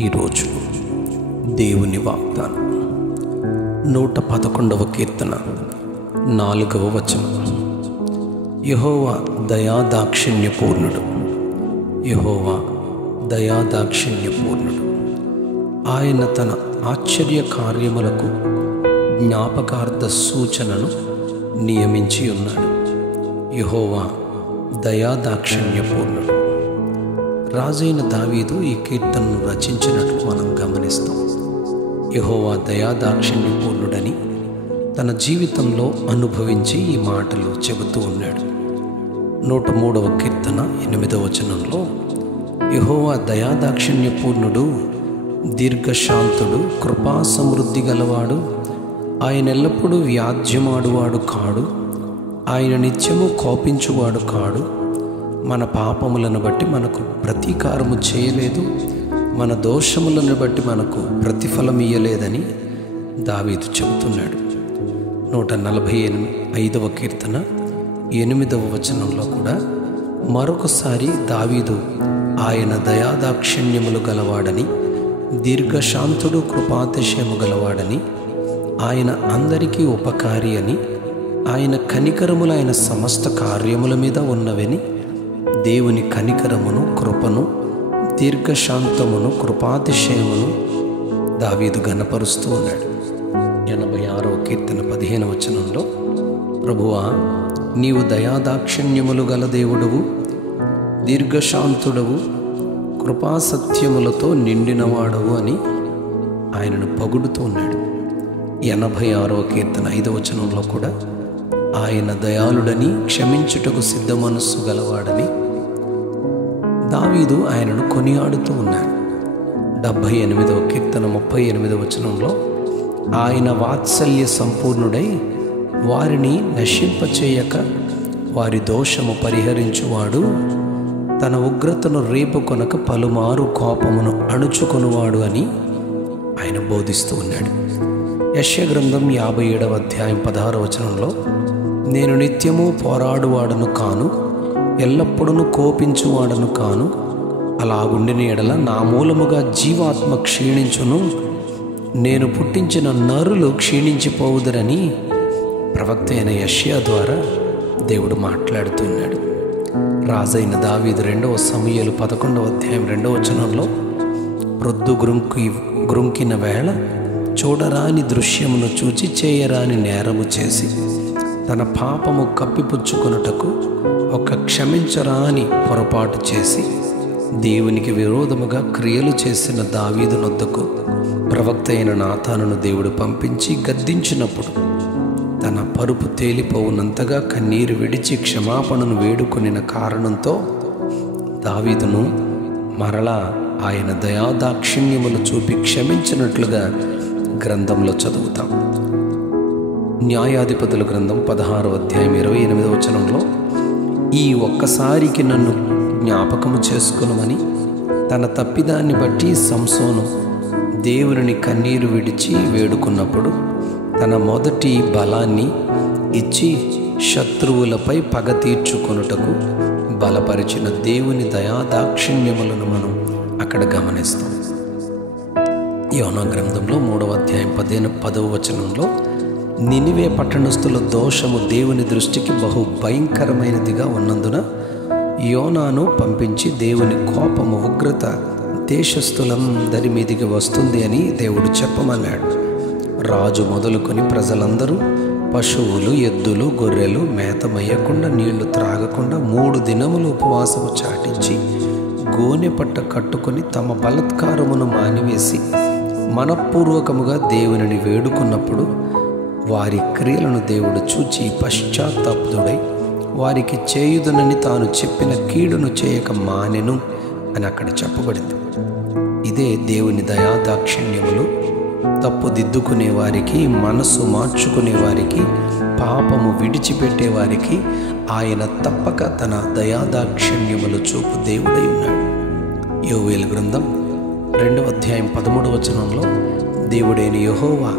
ఈరోజు దేవుని వాగ్దానం 111వ కీర్తన 4వ వచనం. యెహోవా దయాదాక్షిణ్యపూర్ణుడు, యెహోవా దయాదాక్షిణ్యపూర్ణుడు. ఆయన తన ఆశ్చర్య కార్యములకు జ్ఞాపకార్థ సూచనను నియమించి ఉన్నాడు. యెహోవా దయాదాక్షిణ్యపూర్ణుడు. రాజైన దావీదు ఈ కీర్తనను రచించినట్లు మనం గమనిస్తాం. యెహోవా దయాదాక్షిణ్యపూర్ణుడని తన జీవితంలో అనుభవించి ఈ మాటలు చెబుతూ ఉన్నాడు. 103వ కీర్తన 8వ వచనంలో యెహోవా దయాదాక్షిణ్యపూర్ణుడు, దీర్ఘశాంతుడు, కృపా సమృద్ధి గలవాడు, ఆయన ఎల్లప్పుడూ వ్యాజ్యమాడువాడు కాడు, ఆయన నిత్యము కోపించువాడు కాడు, మన పాపములను బట్టి మనకు ప్రతీకారము చేయలేదు, మన దోషములను బట్టి మనకు ప్రతిఫలం ఇయ్యలేదని దావీదు చెబుతున్నాడు. 145వ కీర్తన 8వ వచనంలో కూడా మరొకసారి దావీదు ఆయన దయాదాక్షిణ్యములు గలవాడని, దీర్ఘశాంతుడు, కృపాతిశయము గలవాడని, ఆయన అందరికీ ఉపకారి అని, ఆయన కనికరములు ఆయన సమస్త కార్యముల మీద ఉన్నవని, దేవుని కనికరమును, కృపను, దీర్ఘశాంతమును, కృపాతిశయమును దావీదు గణపరుస్తూ ఉన్నాడు. 86వ కీర్తన 15వ వచనంలో ప్రభువా, నీవు దయాదాక్షిణ్యములు గల దేవుడవు, దీర్ఘశాంతుడవు, కృపాసత్యములతో నిండినవాడవు అని ఆయనను పొగుడుతూ ఉన్నాడు. 86వ కీర్తన 5వ వచనంలో కూడా ఆయన దయాళుడని, క్షమించుటకు సిద్ధ మనస్సు గలవాడని దావీదు ఆయనను కొనియాడుతూ ఉన్నాడు. 78వ కీర్తన 38వ వచనంలో ఆయన వాత్సల్య సంపూర్ణుడై వారిని నశింపచేయక వారి దోషము పరిహరించువాడు, తన ఉగ్రతను రేపుకొనక పలుమారు కోపమును అణుచుకొనువాడు అని ఆయన బోధిస్తూ ఉన్నాడు. యెషయా గ్రంథం 57వ అధ్యాయం 16వ వచనంలో నేను నిత్యము పోరాడువాడను కాను, ఎల్లప్పుడూ కోపించువాడను కాను, అలాగుండిన ఎడల నా మూలముగా జీవాత్మ క్షీణించును, నేను పుట్టించిన నరులు క్షీణించిపోవుదరని ప్రవక్త అయిన యెషయా ద్వారా దేవుడు మాట్లాడుతున్నాడు. రాజైన దావీదు 2వ సమూయేలు 11వ అధ్యాయం 2వ వచనంలో ప్రొద్దు గ్రుంకిన వేళ చూడరాని దృశ్యమును చూచి చేయరాని నేరము చేసి తన పాపము కప్పిపుచ్చుకొనుటకు ఒక క్షమించరాని పొరపాటు చేసి దేవునికి విరోధముగా క్రియలు చేసిన దావీదు నొద్దకు ప్రవక్త అయిన నాతానును దేవుడు పంపించి గద్దించినప్పుడు తన పరుపు తేలిపోవునంతగా కన్నీరు విడిచి క్షమాపణను వేడుకొనిన కారణంతో దావీదును మరలా ఆయన దయాదాక్షిణ్యములు చూపి క్షమించినట్లుగా గ్రంథంలో చదువుతాం. న్యాయాధిపతుల గ్రంథం 16వ అధ్యాయం 28వ వచనంలో ఈ ఒక్కసారికి నన్ను జ్ఞాపకము చేసుకునమని తన తప్పిదాన్ని బట్టి సంసోను దేవుని కన్నీరు విడిచి వేడుకున్నప్పుడు తన మొదటి బలాన్ని ఇచ్చి శత్రువులపై పగ తీర్చుకొనుటకు బలపరిచిన దేవుని దయాదాక్షిణ్యములను మనం అక్కడ గమనిస్తాం. యోనా గ్రంథంలో 3వ అధ్యాయం 10వ వచనంలో నినివే పట్టణస్థుల దోషము దేవుని దృష్టికి బహు భయంకరమైనదిగా ఉన్నందున యోనాను పంపించి దేవుని కోపము, ఉగ్రత దేశస్థులందరి మీదికి వస్తుంది అని దేవుడు చెప్పమన్నాడు. రాజు మొదలుకొని ప్రజలందరూ పశువులు, ఎద్దులు, గొర్రెలు మేతమయ్యకుండా నీళ్లు త్రాగకుండా 3 దినములు ఉపవాసము చాటించి గోనె పట్ట కట్టుకొని తమ బలత్కారమును మానివేసి మనపూర్వకముగా దేవునిని వేడుకున్నప్పుడు వారి క్రియలను దేవుడు చూచి పశ్చాత్తాపుడై వారికి చేయుదునని తాను చెప్పిన కీడును చేయక మానెను అని అక్కడ చెప్పబడింది. ఇదే దేవుని దయాదాక్షిణ్యములు. తప్పుదిద్దుకునే వారికి, మనసు మార్చుకునే వారికి, పాపము విడిచిపెట్టే వారికి ఆయన తప్పక తన దయాదాక్షిణ్యములు చూపు దేవుడై ఉన్నాడు. యోవేలు గ్రంథం 2వ అధ్యాయం 13వ వచనంలో దేవుడైన యెహోవా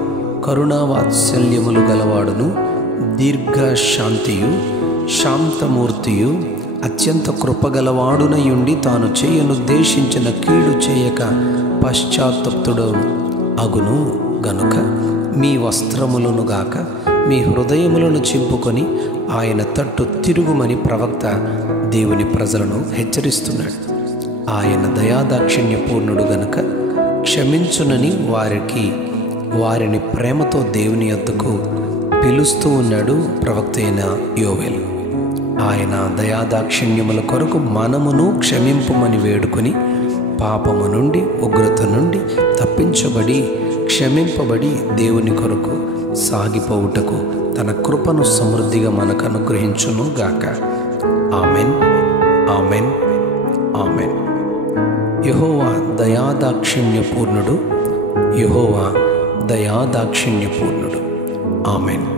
కరుణావాత్సల్యములు గలవాడును, దీర్ఘశాంతియు, శాంతమూర్తియు, అత్యంత కృపగలవాడునయుండి తాను చేయనుద్దేశించిన కీడు చేయక పశ్చాత్తప్తుడు అగును గనుక మీ వస్త్రములను గాక మీ హృదయములను చింపుకొని ఆయన తట్టు తిరుగుమని ప్రవక్త దేవుని ప్రజలను హెచ్చరిస్తున్నాడు. ఆయన దయాదాక్షిణ్యపూర్ణుడు గనుక క్షమించునని వారిని ప్రేమతో దేవుని యొద్దకు పిలుస్తూ ఉన్నాడు ప్రవక్త అయిన యోవేలు. ఆయన దయాదాక్షిణ్యముల కొరకు మనమును క్షమింపుమని వేడుకొని పాపము నుండి ఉగ్రత నుండి తప్పించబడి క్షమింపబడి దేవుని కొరకు సాగిపోవుటకు తన కృపను సమృద్ధిగా మనకు అనుగ్రహించును గాక. ఆమెన్, ఆమెన్, ఆమెన్. యెహోవా దయాదాక్షిణ్యపూర్ణుడు, యెహోవా దయాదాక్షిణ్యపూర్ణుడు. ఆమెన్.